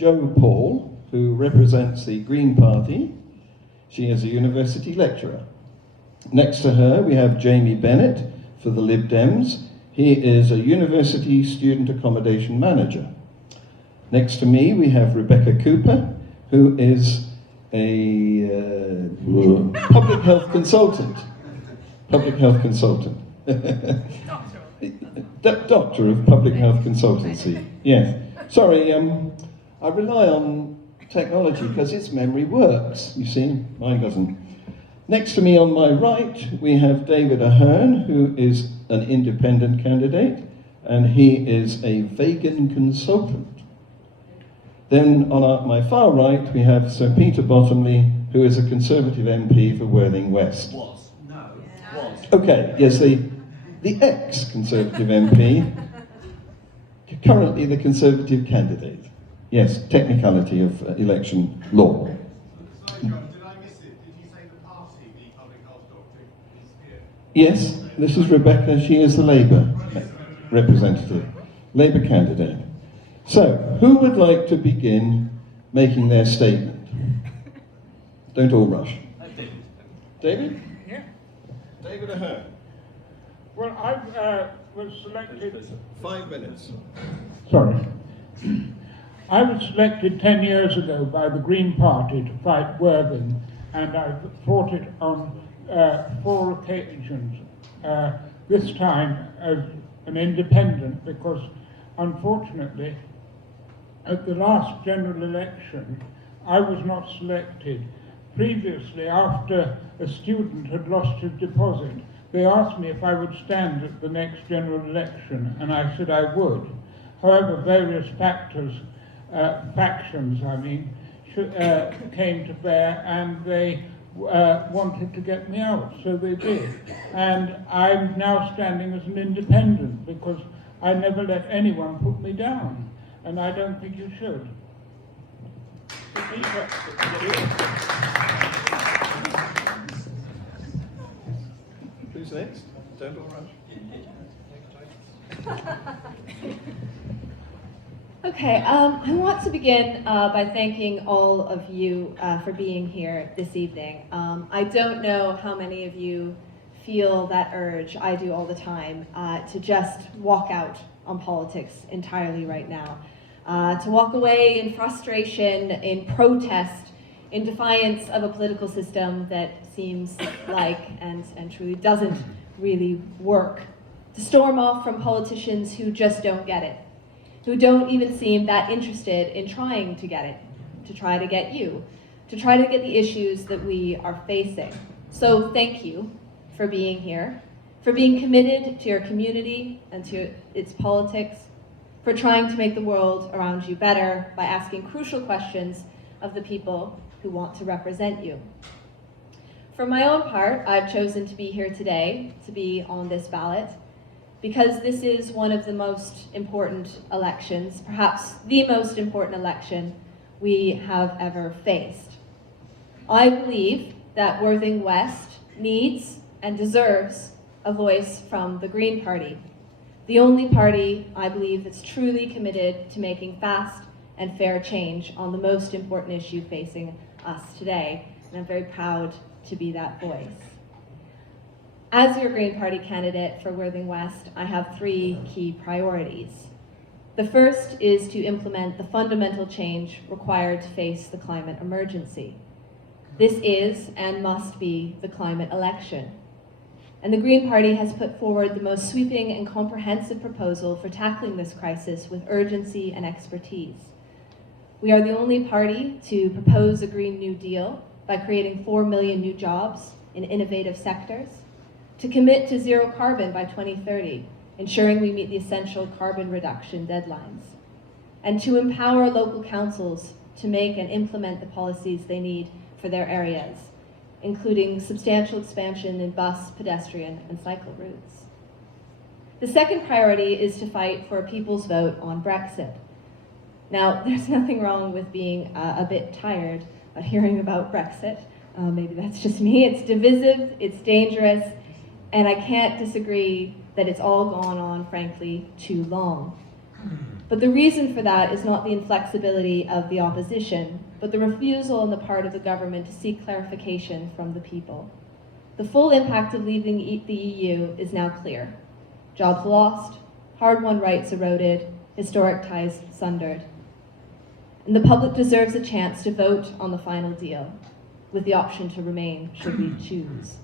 Jo Paul, who represents the Green Party. She is a university lecturer. Next to her, we have Jamie Bennett for the Lib Dems. He is a university student accommodation manager. Next to me, we have Rebecca Cooper, who is a public health consultant. Public health consultant. Doctor of Public Health Consultancy. Yes. Sorry, I rely on technology because its memory works. You see, mine doesn't. Next to me on my right, we have David Ahern, who is an independent candidate, and he is a vegan consultant. Then on my far right, we have Sir Peter Bottomley, who is a Conservative MP for Worthing West. Was. No. Was. Okay, yes, the ex-Conservative MP, currently the Conservative candidate. Yes, technicality of election law. Sorry, John, did I miss it? Did you say the party, the public health doctor, is here? Yes, this is Rebecca. She is the Labour representative, Labour candidate. So, who would like to begin making their statement? Don't all rush. David? Yeah. David Ahern. Well, I was selected... 5 minutes. Sorry. I was selected 10 years ago by the Green Party to fight Worthing, and I fought it on 4 occasions. This time as an independent, because unfortunately, at the last general election, I was not selected. Previously, after a student had lost his deposit, they asked me if I would stand at the next general election, and I said I would. However, various factions, came to bear, and they wanted to get me out, so they did. And I'm now standing as an independent, because I never let anyone put me down, and I don't think you should. Who's next? Don't all rush. Okay, I want to begin by thanking all of you for being here this evening. I don't know how many of you feel that urge, I do all the time, to just walk out on politics entirely right now. To walk away in frustration, in protest, in defiance of a political system that seems like and truly doesn't really work. To storm off from politicians who just don't get it, who don't even seem that interested in trying to get it, to try to get you, to try to get the issues that we are facing. So thank you for being here, for being committed to your community and to its politics, for trying to make the world around you better by asking crucial questions of the people who want to represent you. For my own part, I've chosen to be here today, to be on this ballot, because this is one of the most important elections, perhaps the most important election we have ever faced. I believe that Worthing West needs and deserves a voice from the Green Party, the only party, I believe, that's truly committed to making fast and fair change on the most important issue facing us today, and I'm very proud to be that voice. As your Green Party candidate for Worthing West, I have 3 key priorities. The first is to implement the fundamental change required to face the climate emergency. This is and must be the climate election. And the Green Party has put forward the most sweeping and comprehensive proposal for tackling this crisis with urgency and expertise. We are the only party to propose a Green New Deal by creating 4 million new jobs in innovative sectors, to commit to zero carbon by 2030, ensuring we meet the essential carbon reduction deadlines, and to empower local councils to make and implement the policies they need for their areas, including substantial expansion in bus, pedestrian, and cycle routes. The second priority is to fight for a people's vote on Brexit. Now, there's nothing wrong with being a bit tired of hearing about Brexit. Maybe that's just me. It's divisive, it's dangerous, and I can't disagree that it's all gone on, frankly, too long. But the reason for that is not the inflexibility of the opposition, but the refusal on the part of the government to seek clarification from the people. The full impact of leaving the EU is now clear. Jobs lost, hard-won rights eroded, historic ties sundered. And the public deserves a chance to vote on the final deal, with the option to remain should we choose.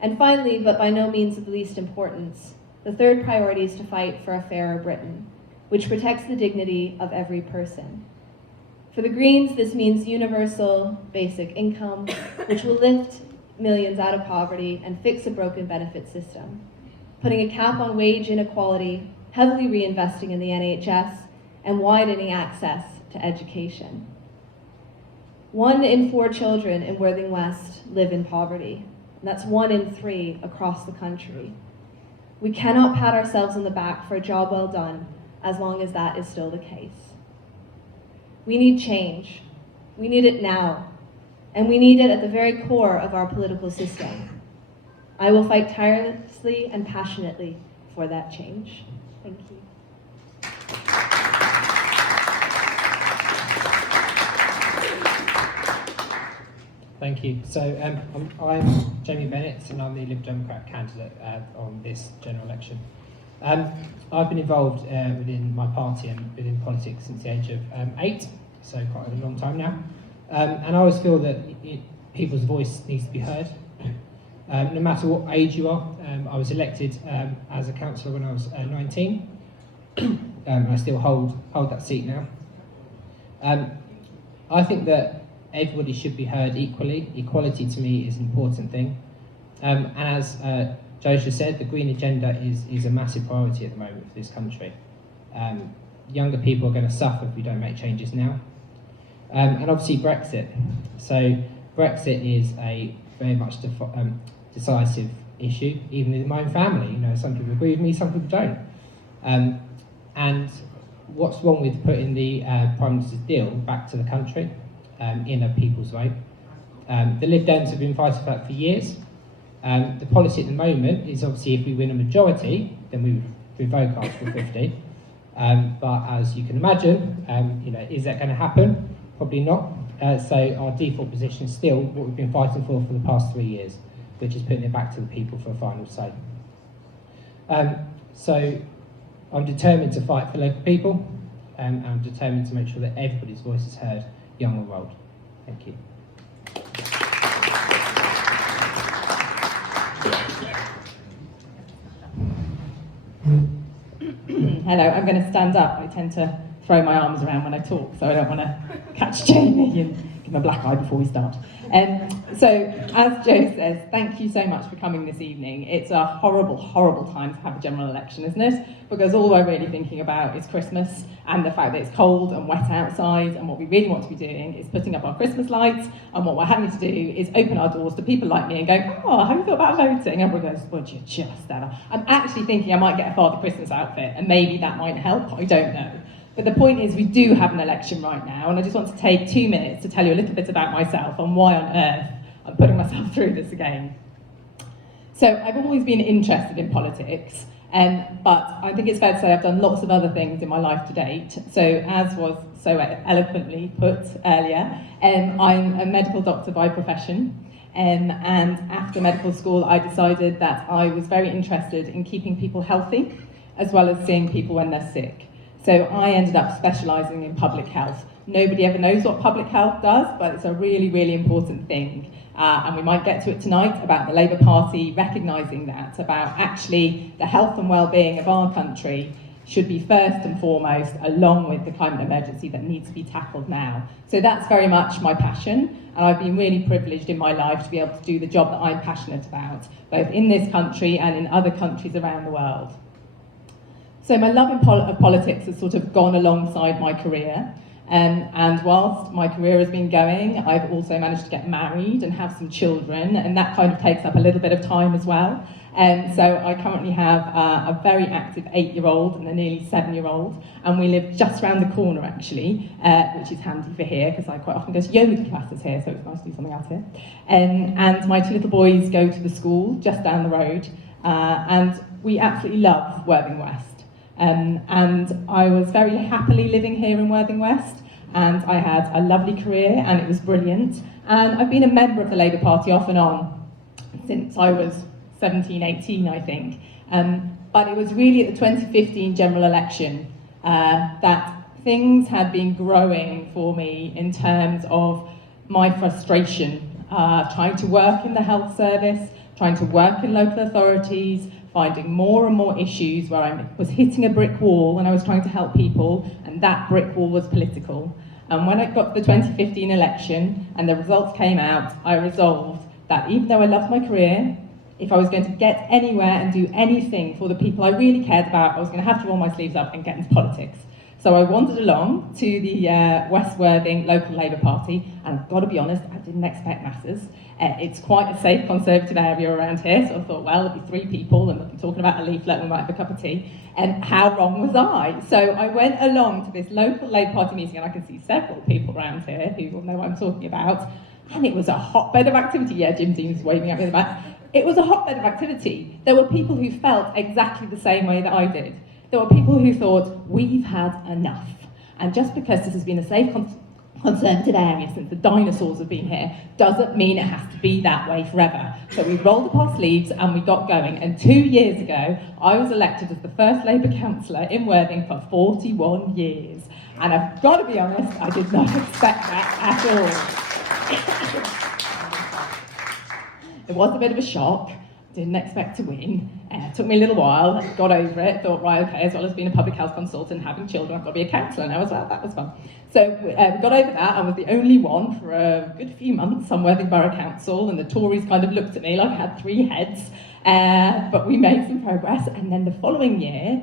And finally, but by no means of the least importance, the third priority is to fight for a fairer Britain, which protects the dignity of every person. For the Greens, this means universal basic income, which will lift millions out of poverty and fix a broken benefit system, putting a cap on wage inequality, heavily reinvesting in the NHS, and widening access to education. 1 in 4 children in Worthing West live in poverty, and that's 1 in 3 across the country. We cannot pat ourselves on the back for a job well done as long as that is still the case. We need change. We need it now. And we need it at the very core of our political system. I will fight tirelessly and passionately for that change. Thank you. Thank you. So I'm Jamie Bennett, and I'm the Liberal Democrat candidate on this general election. I've been involved within my party and within politics since the age of 8, so quite a long time now. And I always feel that people's voice needs to be heard, no matter what age you are. I was elected as a councillor when I was 19. I still hold that seat now. I think that everybody should be heard equally. Equality to me is an important thing. And as Joshua said, the green agenda is a massive priority at the moment for this country. Younger people are going to suffer if we don't make changes now. And obviously Brexit. So Brexit is a very much decisive issue, even in my own family. You know, some people agree with me, some people don't. And what's wrong with putting the Prime Minister's deal back to the country in a people's vote? The Lib Dems have been fighting for that for years. The policy at the moment is obviously if we win a majority, then we would revoke Article 50. But as you can imagine, you know, is that going to happen? Probably not. So our default position is still what we've been fighting for the past 3 years, which is putting it back to the people for a final say. So I'm determined to fight for local people, and I'm determined to make sure that everybody's voice is heard, young or old. Thank you. Hello, I'm going to stand up. I tend to throw my arms around when I talk, so I don't want to catch Jamie and give him a black eye before we start. So, as Joe says, thank you so much for coming this evening. It's a horrible, horrible time to have a general election, isn't it? Because all we're really thinking about is Christmas and the fact that it's cold and wet outside, and what we really want to be doing is putting up our Christmas lights, and what we're having to do is open our doors to people like me and go, oh, have you thought about voting? And everyone goes, would you just, Stella? I'm actually thinking I might get a Father Christmas outfit, and maybe that might help, I don't know. But the point is we do have an election right now, and I just want to take 2 minutes to tell you a little bit about myself and why on earth I'm putting myself through this again. So I've always been interested in politics, but I think it's fair to say I've done lots of other things in my life to date. So as was so eloquently put earlier, I'm a medical doctor by profession, and after medical school I decided that I was very interested in keeping people healthy, as well as seeing people when they're sick. So I ended up specialising in public health. Nobody ever knows what public health does, but it's a really, really important thing. And we might get to it tonight about the Labour Party recognising that, about actually the health and well-being of our country should be first and foremost, along with the climate emergency that needs to be tackled now. So that's very much my passion, and I've been really privileged in my life to be able to do the job that I'm passionate about, both in this country and in other countries around the world. So my love of politics has sort of gone alongside my career, and whilst my career has been going, I've also managed to get married and have some children, and that kind of takes up a little bit of time as well. So I currently have a very active 8-year-old and a nearly 7-year-old, and we live just around the corner actually, which is handy for here because I quite often go to yoga classes here, so it's nice to do something out here. And my 2 little boys go to the school just down the road, and we absolutely love Worthing West. And I was very happily living here in Worthing West, and I had a lovely career, and it was brilliant. And I've been a member of the Labour Party off and on since I was 17, 18, I think. But it was really at the 2015 general election that things had been growing for me in terms of my frustration, trying to work in the health service, trying to work in local authorities, finding more and more issues where I was hitting a brick wall when I was trying to help people, and that brick wall was political. And when I got to the 2015 election and the results came out, I resolved that even though I loved my career, if I was going to get anywhere and do anything for the people I really cared about, I was going to have to roll my sleeves up and get into politics. So I wandered along to the West Worthing local Labour Party, and I've got to be honest, I didn't expect masses. It's quite a safe Conservative area around here, so I thought, well, there'll be 3 people, and they'll be talking about a leaflet, and we might have a cup of tea. And how wrong was I? So I went along to this local Labour Party meeting, and I can see several people around here who will know what I'm talking about, and it was a hotbed of activity. Yeah, Jim Dean's waving at me in the back. It was a hotbed of activity. There were people who felt exactly the same way that I did. There were people who thought, we've had enough. And just because this has been a safe Conservative area since the dinosaurs have been here, doesn't mean it has to be that way forever. So we rolled up our sleeves and we got going. And 2 years ago, I was elected as the first Labour councillor in Worthing for 41 years. And I've got to be honest, I did not expect that at all. It was a bit of a shock. Didn't expect to win. It took me a little while, got over it, thought, right, okay, as well as being a public health consultant, having children, I've got to be a counsellor now as well. That was fun. So we got over that. I was the only one for a good few months on Worthing Borough Council, and the Tories kind of looked at me like I had 3 heads. But we made some progress, and then the following year,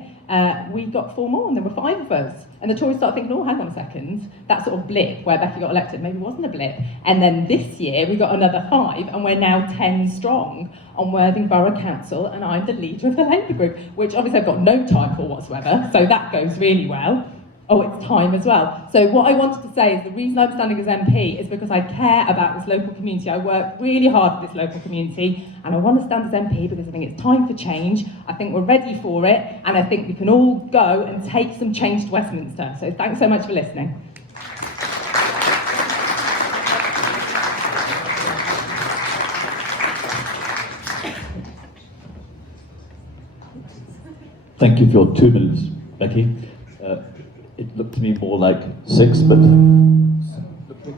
we got 4 more, and there were 5 of us. And the Tories started thinking, oh, hang on a second, that sort of blip where Becky got elected maybe wasn't a blip. And then this year, we got another 5, and we're now 10 strong on Worthing Borough Council, and I'm the leader of the Labour group, which obviously I've got no time for whatsoever, so that goes really well. Oh, it's time as well. So what I wanted to say is the reason I'm standing as MP is because I care about this local community. I work really hard for this local community, and I want to stand as MP because I think it's time for change. I think we're ready for it, and I think we can all go and take some change to Westminster. So thanks so much for listening. Thank you for your 2 minutes, Becky. It looked to me more like 6, but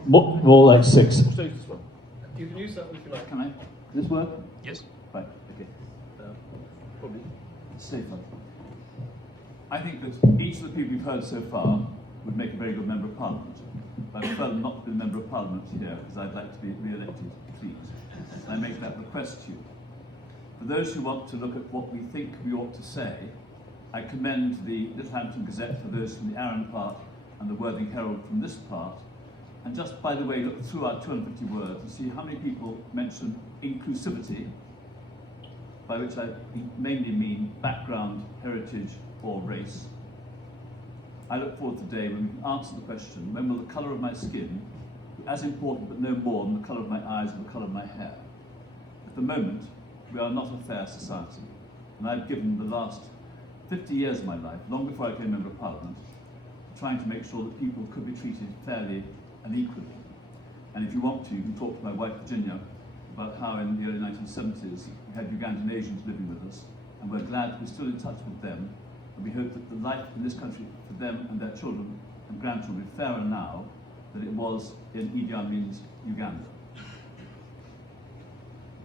more like 6. You can use that if you like. Can I? Does this work? Yes. Right, okay. Probably safer. I think that each of the people we've heard so far would make a very good Member of Parliament. But I prefer not to be a Member of Parliament here because I'd like to be re-elected, please. And I make that request to you. For those who want to look at what we think we ought to say, I commend the Littlehampton Gazette for those from the Arran part and the Worthing Herald from this part. And just by the way, look through our 250 words and see how many people mention inclusivity, by which I mainly mean background, heritage, or race. I look forward to the day when we can answer the question, when will the colour of my skin be as important but no more than the colour of my eyes or the colour of my hair? At the moment, we are not a fair society, and I've given the last 50 years of my life, long before I became a Member of Parliament, trying to make sure that people could be treated fairly and equally. And if you want to, you can talk to my wife Virginia about how in the early 1970s we had Ugandan Asians living with us, and we're glad that we're still in touch with them, and we hope that the life in this country for them and their children and grandchildren will be fairer now than it was in Idi Amin's Uganda.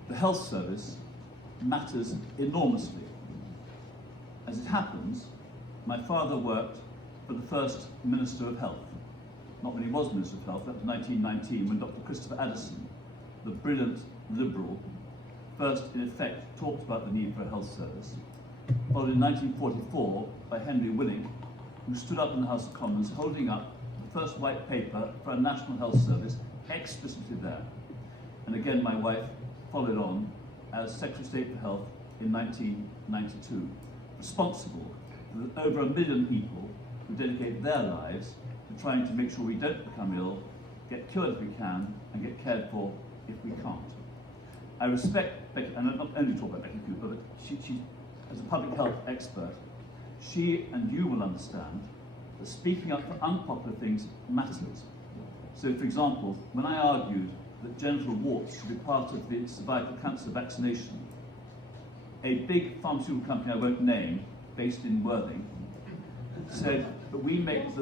The health service matters enormously. As it happens, my father worked for the first Minister of Health. Not when he was Minister of Health, that was 1919, when Dr. Christopher Addison, the brilliant Liberal, first in effect talked about the need for a health service, followed in 1944 by Henry Willig, who stood up in the House of Commons holding up the first white paper for a national health service explicitly there. And again, my wife followed on as Secretary of State for Health in 1992, responsible for over 1 million people who dedicate their lives to trying to make sure we don't become ill, get cured if we can, and get cared for if we can't. I respect Becky, and I'm not only talking about Becky Cooper, but she as a public health expert, she and you will understand that speaking up for unpopular things matters. So, for example, when I argued that genital warts should be part of the cervical cancer vaccination, a big pharmaceutical company I won't name, based in Worthing, said that we make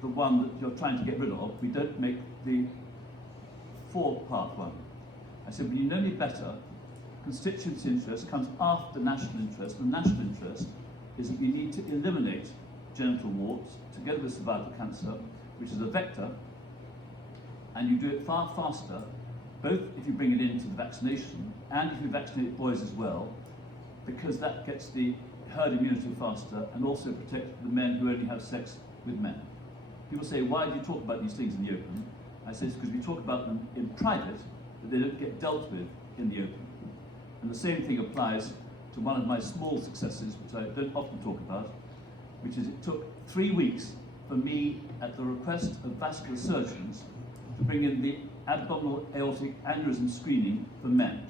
the one that you're trying to get rid of. We don't make the 4-part one. I said, well, you know me better. Constituency interest comes after national interest. The national interest is that we need to eliminate genital warts together with cervical cancer, which is a vector, and you do it far faster, both if you bring it into the vaccination and if you vaccinate boys as well, because that gets the herd immunity faster and also protects the men who only have sex with men. People say, why do you talk about these things in the open? I say, it's because we talk about them in private, but they don't get dealt with in the open. And the same thing applies to one of my small successes, which I don't often talk about, which is it took 3 weeks for me, at the request of vascular surgeons, to bring in the abdominal aortic aneurysm screening for men.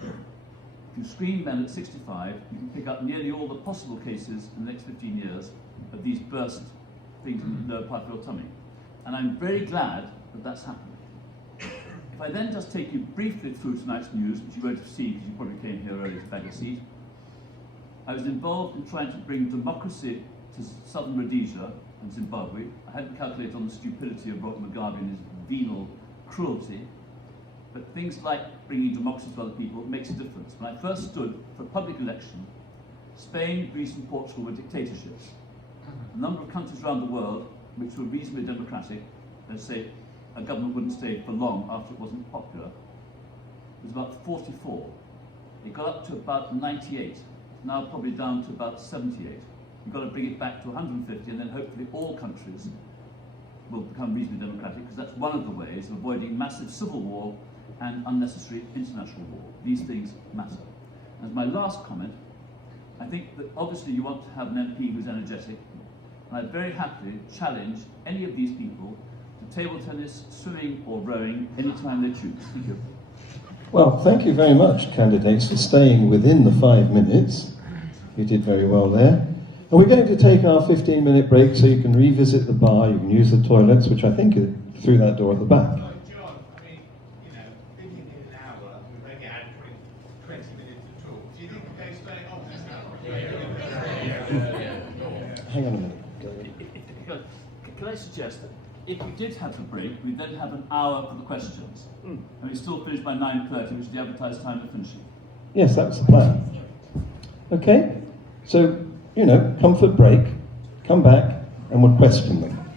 If you screen men at 65, you can pick up nearly all the possible cases in the next 15 years of these burst things in the lower part of your tummy. And I'm very glad that that's happened. If I then just take you briefly through tonight's news, which you won't have seen because you probably came here early to bag a seat, I was involved in trying to bring democracy to southern Rhodesia and Zimbabwe. I hadn't calculated on the stupidity of Robert Mugabe and his venal cruelty, but things like bringing democracy to other people makes a difference. When I first stood for a public election, Spain, Greece and Portugal were dictatorships. A number of countries around the world which were reasonably democratic, let's say a government wouldn't stay for long after it wasn't popular, it was about 44. It got up to about 98, now probably down to about 78. We've got to bring it back to 150, and then hopefully all countries will become reasonably democratic, because that's one of the ways of avoiding massive civil war and unnecessary international war. These things matter. As my last comment, I think that obviously you want to have an MP who's energetic, and I very happily challenge any of these people to table tennis, swimming or rowing anytime they choose. Thank you. Well, thank you very much, candidates, for staying within the 5 minutes. You did very well there. And we're going to take our 15-minute break so you can revisit the bar, you can use the toilets, which I think are through that door at the back. John, I mean, you know, thinking in an hour, we've only had 20 minutes to talk. Do you think we go straight on this now? Hang on a minute. Can I suggest that if we did have the break, we'd then have an hour for the questions, and we still finish by 9:30, which is the advertised time for finishing. Yes, that's the plan. Okay, so, you know, comfort break, come back, and we'll question them.